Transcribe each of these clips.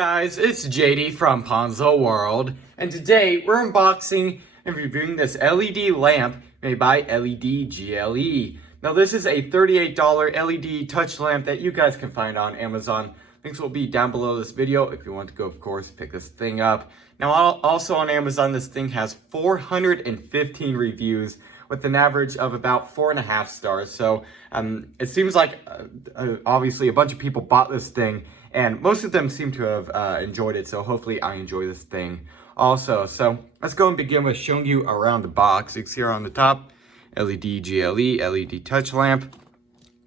guys, it's JD from Ponzo World, and today we're unboxing and reviewing this LED lamp made by LEDGLE. Now this is a $38 LED touch lamp that you guys can find on Amazon. Links will be down below this video if you want to go, of course, pick this thing up. Now also on Amazon, this thing has 415 reviews with an average of about 4.5 stars. So it seems like obviously a bunch of people bought this thing, and most of them seem to have enjoyed it, so hopefully I enjoy this thing also. So let's go and begin with showing you around the box. You can see here on the top, LEDGLE, LED touch lamp.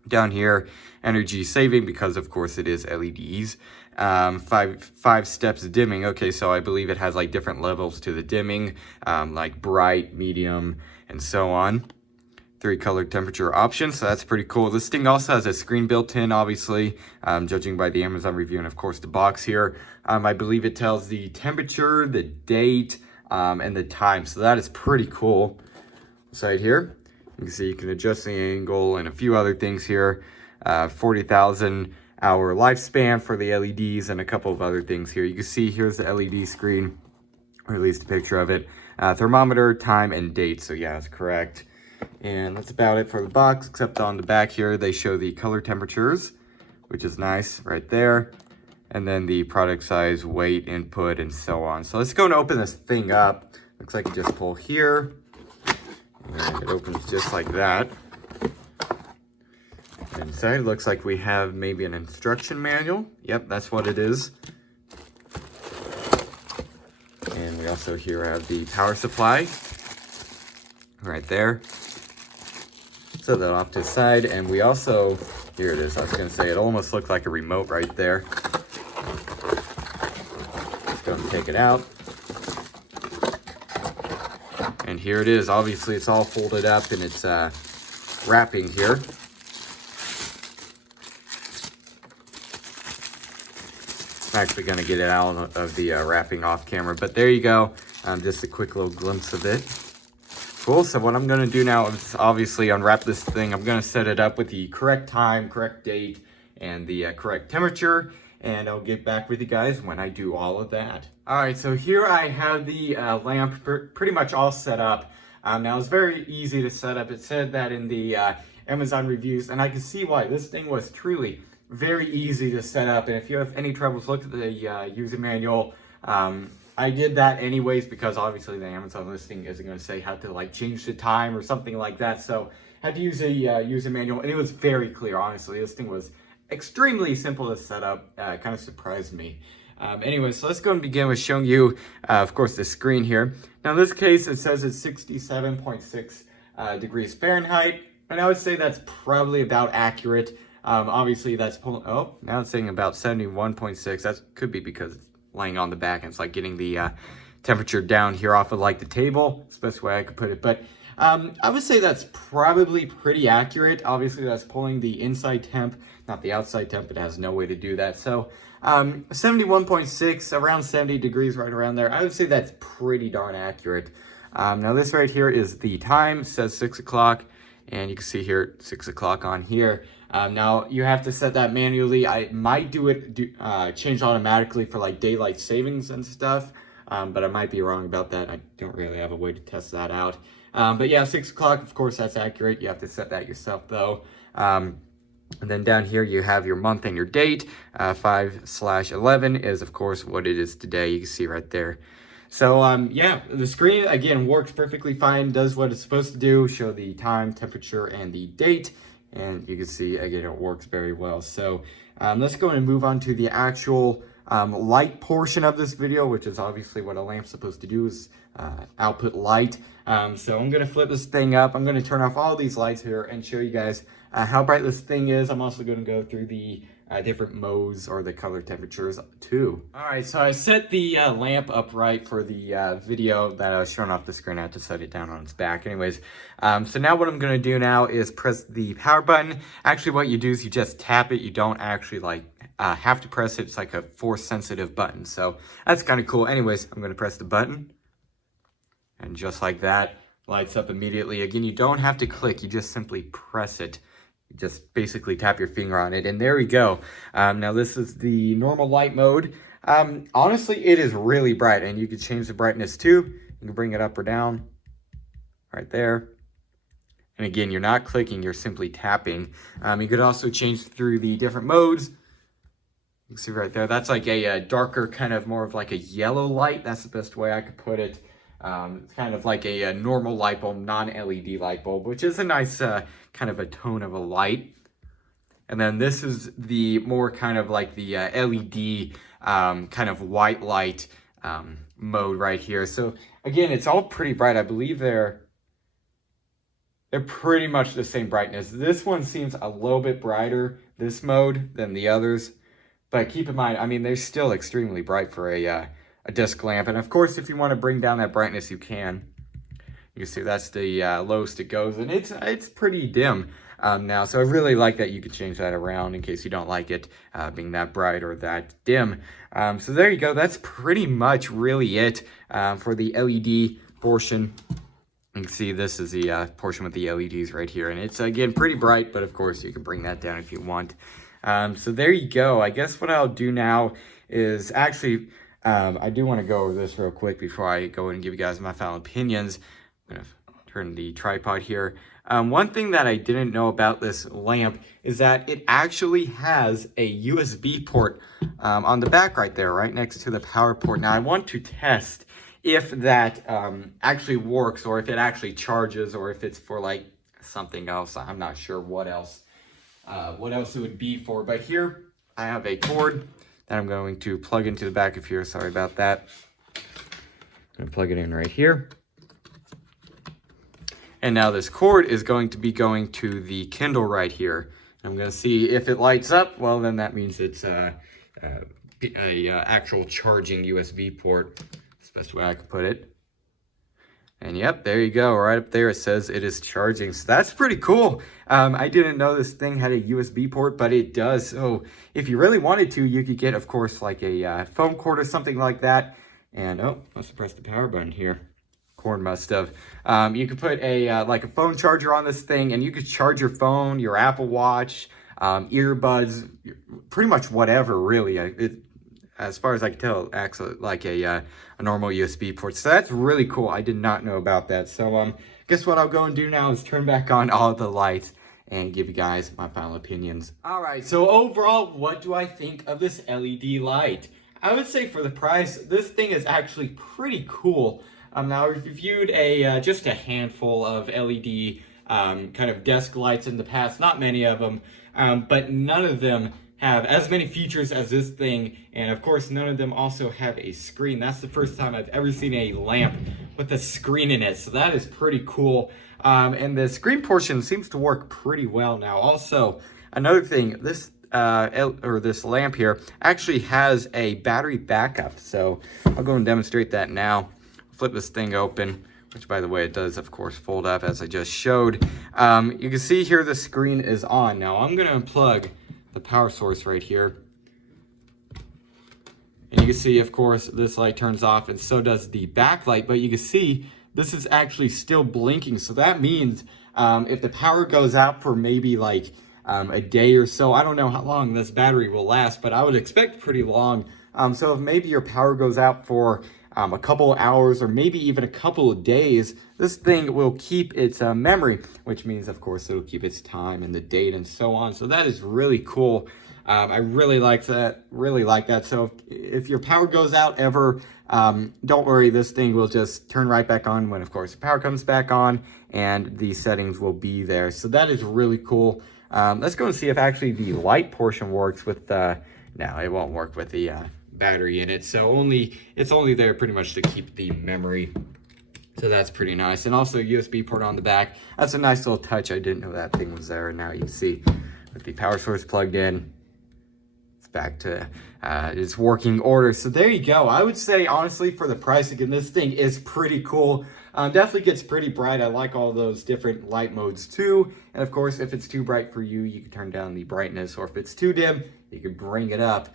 Down here, energy saving, because of course it is LEDs. Five steps of dimming. Okay, so I believe it has like different levels to the dimming, like bright, medium, and so on. 3 color temperature options, so that's pretty cool. This thing also has a screen built in, obviously, judging by the Amazon review, and of course the box here. I believe it tells the temperature, the date, and the time, so that is pretty cool. Side here, you can see you can adjust the angle and a few other things here. 40,000 hour lifespan for the LEDs and a couple of other things here. You can see here's the LED screen, or at least a picture of it. Thermometer, time, and date, so yeah, that's correct. And that's about it for the box, except on the back here, they show the color temperatures, which is nice right there. And then the product size, weight, input, and so on. So let's go and open this thing up. Looks like you just pull here, and it opens just like that. Inside, it looks like we have maybe an instruction manual. Yep, that's what it is. And we also here have the power supply right there. Set that off to the side, and we also, here it is, I was going to say, it almost looked like a remote right there. Go and take it out. And here it is. Obviously, it's all folded up, and it's wrapping here. I'm actually going to get it out of the wrapping off camera, but there you go. Just a quick little glimpse of it. Cool, so what I'm going to do now is obviously unwrap this thing. I'm going to set it up with the correct time, correct date, and the correct temperature, and I'll get back with you guys when I do all of that. Alright, so here I have the lamp pretty much all set up. Now it's very easy to set up. It said that in the Amazon reviews, and I can see why. This thing was truly very easy to set up, and if you have any troubles, look at the user manual. I did that anyways because obviously the Amazon listing isn't going to say how to like change the time or something like that, so I had to use a user manual, and it was very clear. Honestly, this thing was extremely simple to set up. Kind of surprised me. Anyways, so let's go and begin with showing you, of course, the screen here. Now in this case, it says it's 67.6 degrees Fahrenheit, and I would say that's probably about accurate. Obviously that's pulling, oh, now it's saying about 71.6. That could be because it's laying on the back and it's like getting the temperature down here off of like the table. It's the best way I could put it. But I would say that's probably pretty accurate. Obviously that's pulling the inside temp, not the outside temp. It has no way to do that. So 71.6, around 70 degrees, right around there. I would say that's pretty darn accurate. Now this right here is the time. It says 6 o'clock, and you can see here 6 o'clock on here. Now you have to set that manually. I might change automatically for like daylight savings and stuff, but I might be wrong about that. I don't really have a way to test that out. But yeah, 6 o'clock, of course, that's accurate. You have to set that yourself though. And then down here you have your month and your date. 5/11 is of course what it is today. You can see right there. So yeah, the screen again works perfectly fine, does what it's supposed to do, show the time, temperature, and the date. And you can see, again, it works very well. So let's go and move on to the actual light portion of this video, which is obviously what a lamp's supposed to do, is output light. So I'm going to flip this thing up. I'm going to turn off all these lights here and show you guys how bright this thing is. I'm also going to go through the different modes or the color temperatures too. All right, so I set the lamp upright for the video that I was showing off the screen. I had to set it down on its back anyways. So now what I'm going to do now is press the power button. Actually, what you do is you just tap it. You don't actually like have to press it. It's like a force sensitive button. So that's kind of cool. Anyways, I'm going to press the button, and just like that, lights up immediately. Again, you don't have to click. You just simply press it. Just basically tap your finger on it, and there we go. Now this is the normal light mode. Honestly, it is really bright, and you can change the brightness too. You can bring it up or down right there. And again, you're not clicking, you're simply tapping. You could also change through the different modes. You can see right there, that's like a darker, kind of more of like a yellow light. That's the best way I could put it. It's kind of like a normal light bulb, non-LED light bulb, which is a nice kind of a tone of a light. And then this is the more kind of like the LED kind of white light mode right here. So again, it's all pretty bright. I believe they're pretty much the same brightness. This one seems a little bit brighter, this mode, than the others. But keep in mind, I mean, they're still extremely bright for a disc lamp. And of course, if you want to bring down that brightness, you can. You can see that's the lowest it goes, and it's pretty dim now. So I really like that you can change that around in case you don't like it being that bright or that dim. So there you go. That's pretty much really it for the LED portion. You can see this is the portion with the LEDs right here, and it's again pretty bright, but of course you can bring that down if you want. So there you go. I guess what I'll do now is actually, I do want to go over this real quick before I go and give you guys my final opinions. I'm going to turn the tripod here. One thing that I didn't know about this lamp is that it actually has a USB port on the back right there, right next to the power port. Now I want to test if that actually works, or if it actually charges, or if it's for like something else. I'm not sure what else it would be for. But here I have a cord that I'm going to plug into the back of here. Sorry about that. I'm going to plug it in right here. And now this cord is going to be going to the Kindle right here. I'm going to see if it lights up. Well, then that means it's a actual charging USB port. That's the best way I could put it. And yep, there you go. Right up there, it says it is charging. So that's pretty cool. I didn't know this thing had a USB port, but it does. So if you really wanted to, you could get, of course, like a phone cord or something like that. And, oh, must have pressed the power button here. Cord must have. You could put a like a phone charger on this thing, and you could charge your phone, your Apple Watch, earbuds, pretty much whatever, really. As far as I can tell, it acts like a normal USB port. So that's really cool. I did not know about that. So guess what I'll go and do now is turn back on all the lights and give you guys my final opinions. All right, so overall, what do I think of this LED light? I would say for the price, this thing is actually pretty cool. Now, I've reviewed just a handful of LED kind of desk lights in the past, not many of them, but none of them have as many features as this thing, and of course none of them also have a screen. That's the first time I've ever seen a lamp with a screen in it, so that is pretty cool. And the screen portion seems to work pretty well now. Also, another thing, this this lamp here actually has a battery backup, so I'll go and demonstrate that now. Flip this thing open, which by the way it does of course fold up as I just showed. You can see here the screen is on. Now I'm going to unplug the power source right here, and you can see of course this light turns off, and so does the backlight, but you can see this is actually still blinking. So that means if the power goes out for maybe like a day or so, I don't know how long this battery will last, but I would expect pretty long. So if maybe your power goes out for a couple of hours or maybe even a couple of days, this thing will keep its memory, which means of course it'll keep its time and the date and so on. So that is really cool. I really like that. So if your power goes out ever, don't worry, this thing will just turn right back on when of course the power comes back on, and the settings will be there. So that is really cool. Let's go and see if actually the light portion works with no, it won't work with the battery in it. So it's only there pretty much to keep the memory. So that's pretty nice. And also USB port on the back. That's a nice little touch. I didn't know that thing was there. And now you can see with the power source plugged in, it's back to its working order. So there you go. I would say honestly for the price, again, this thing is pretty cool. Definitely gets pretty bright. I like all those different light modes too. And of course, if it's too bright for you, you can turn down the brightness, or if it's too dim, you can bring it up.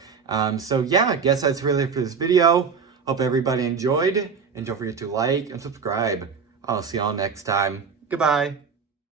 So yeah, I guess that's really it for this video. Hope everybody enjoyed, and don't forget to like and subscribe. I'll see y'all next time. Goodbye.